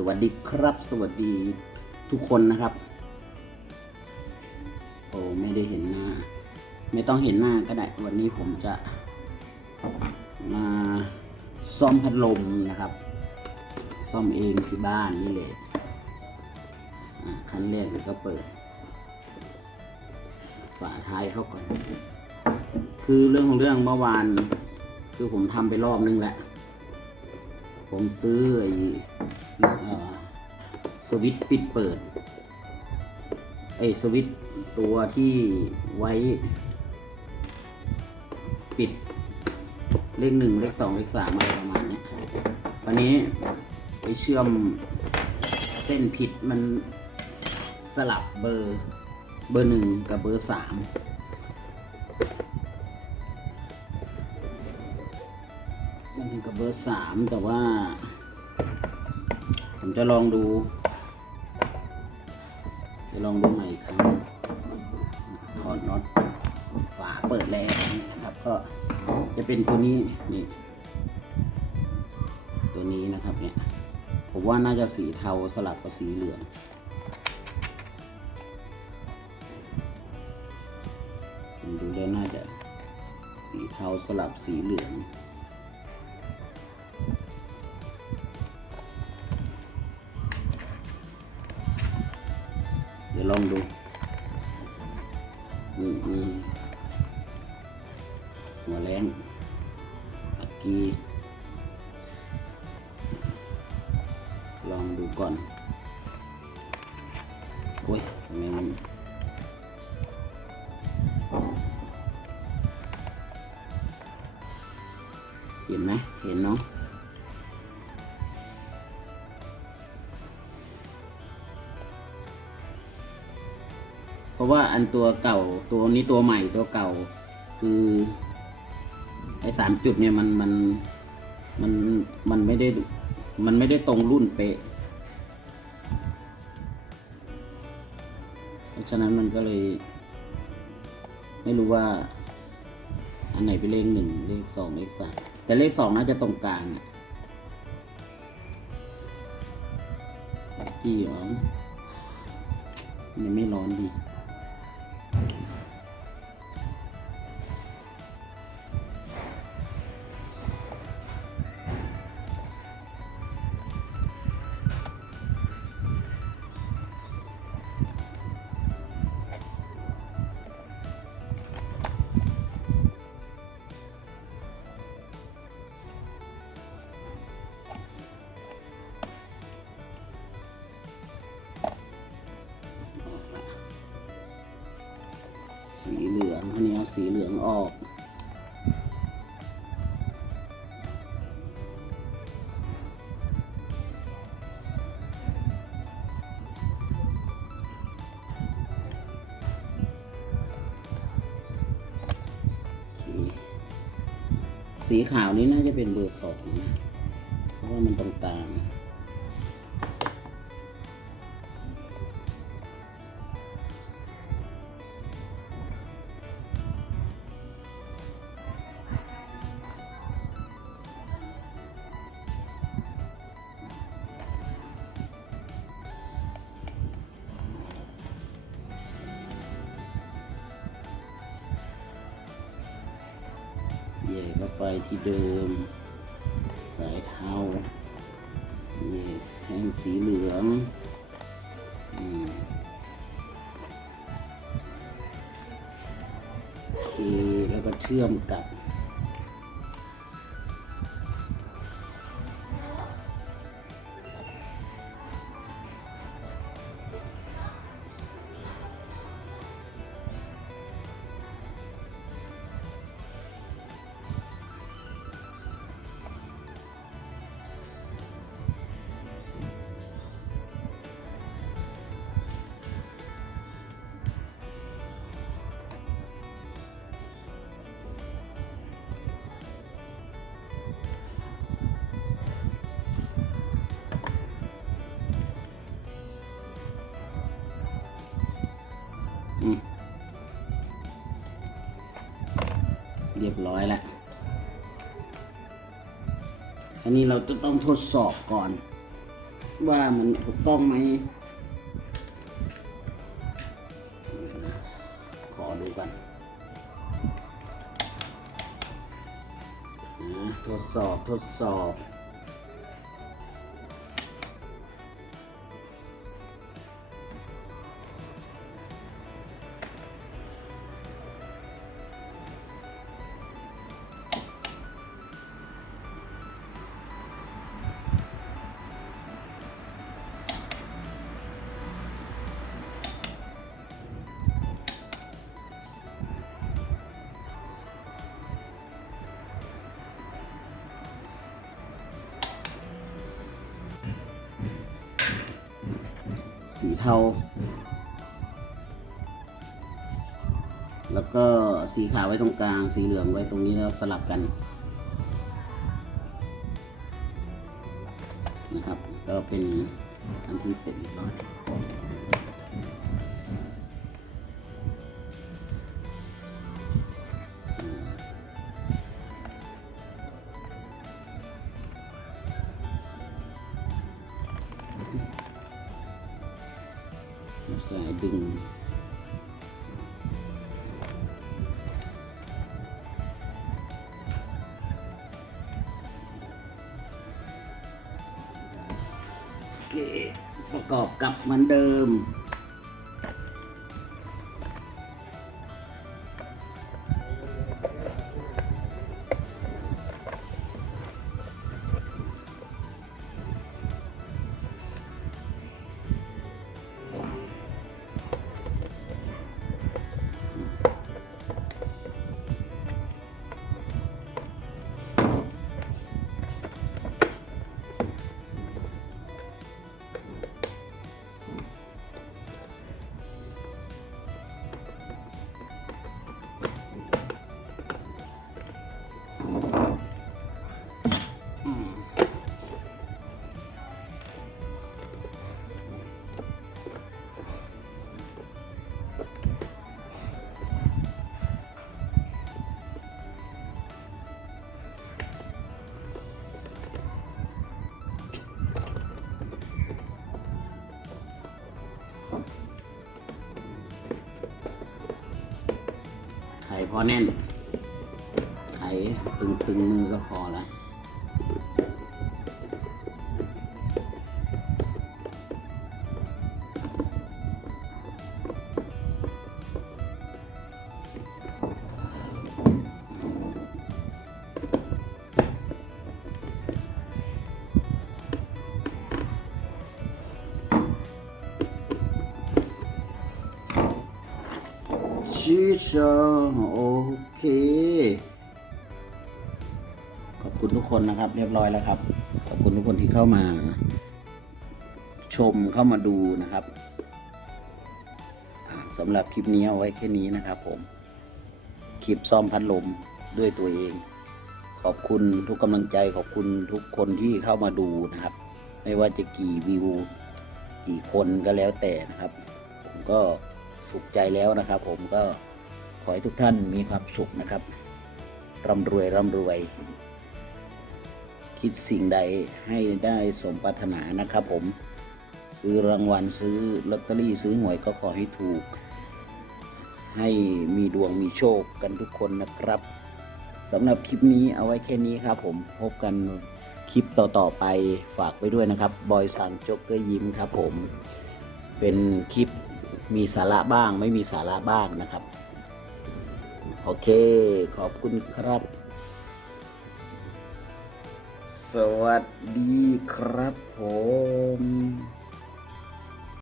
สวัสดีครับ สวัสดีทุกคนนะครับ โอ้ไม่ได้เห็นหน้า ไม่ต้องเห็นหน้าก็ได้ วันนี้ผมจะมาซ่อมพัดลมนะครับ ซ่อมเองที่บ้านนี่เลยขั้นแรกเดี๋ยวก็เปิด ฝาท้ายเข้าก่อน คือเรื่องของเรื่องเมื่อวาน คือผมทำไปรอบนึงแล้วผมซื้อไอ้เอ่อ สวิตช์ปิดเปิดไอสวิตช์ตัวที่ไว้ ปิด เลขหนึ่งเลขสองเลขสามอะไรประมาณนี้ตอนนี้ไปเชื่อมเส้นผิดมันสลับเบอร์เบอร์หนึ่งกับเบอร์สามเบอร์หนึ่งกับเบอร์สามแต่ว่า ผมจะลองดู จะลองดูใหม่อีกครั้งถอดน็อตฝาเปิดแล้วนะครับ ก็จะเป็นตัวนี้นี่ ตัวนี้นะครับเนี่ย ผมว่าน่าจะสีเทาสลับกับสีเหลืองผมดูแล้วน่าจะสีเทาสลับสีเหลือง ลองดูนี่มีหัวแรงอักกีลองดูก่อนโอ้ยทำไมมันเห็นไหมเห็นเนาะ เพราะว่าอันตัวเก่าตัวนี้ตัวใหม่ตัวเก่า คือไอ้สามจุดเนี่ยมันมันมันมันไม่ได้มันไม่ได้ตรงรุ่นเป๊ะเพราะฉะนั้นมันก็เลย ไม่รู้ว่า อันไหนเป็นเลขหนึ่งเลขสองเลขสามแต่เลขสองน่าจะตรงกลางอะกี่หรอมันไม่ร้อนดี สีขาวนี้น่าจะเป็นเบอร์สองนะเพราะว่ามันตรงกลาง แย่ก็ไปที่เดิม สายเทาแย่แทงสีเหลืองอโอเค แล้วก็เชื่อมกับ บร้อยแล้วอันนี้เราจะต้องทดสอบก่อน ว่ามันถูกต้องไหมขอดูกันนะทดสอบทดสอบ เทา แล้วก็สีขาวไว้ตรงกลาง สีเหลืองไว้ตรงนี้แล้วสลับกันนะครับ ก็เป็นอันที่เสร็จเรียบร้อย ประกอบกับเหมือนเดิม ไข่พอแน่น ไข่ตึงๆมือก็พอละ ชโอเค ขอบคุณทุกคนนะครับเรียบร้อยแล้วครับ ขอบคุณทุกคนที่เข้ามา ชมเข้ามาดูนะครับสำหรับคลิปนี้เอาไว้แค่นี้นะครับผม คลิปซ่อมพัดลมด้วยตัวเอง ขอบคุณทุกกำลังใจขอบคุณทุกคนที่เข้ามาดูนะครับ ไม่ว่าจะกี่วิวกี่คนก็แล้วแต่นะครับ ผมก็สุขใจแล้วนะครับ ผมก็ อให้ทุกท่านมีความสุขนะครับ ร่ำรวยร่ำรวย คิดสิ่งใดให้ได้สมปรารถนานะครับผม ซื้อรางวัลซื้อลอตเตอรี่ซื้อหวยก็ขอให้ถูก ให้มีดวงมีโชคกันทุกคนนะครับสำหรับคลิปนี้เอาไว้แค่นี้ครับผมพบกันคลิปต่อ ๆ ไปฝากไว้ด้วยนะครับบอยสังจ๊กเกอร์ยิ้มครับผม เป็นคลิปมีสาระบ้างไม่มีสาระบ้างนะครับ โอเค ขอบคุณครับ สวัสดีครับผม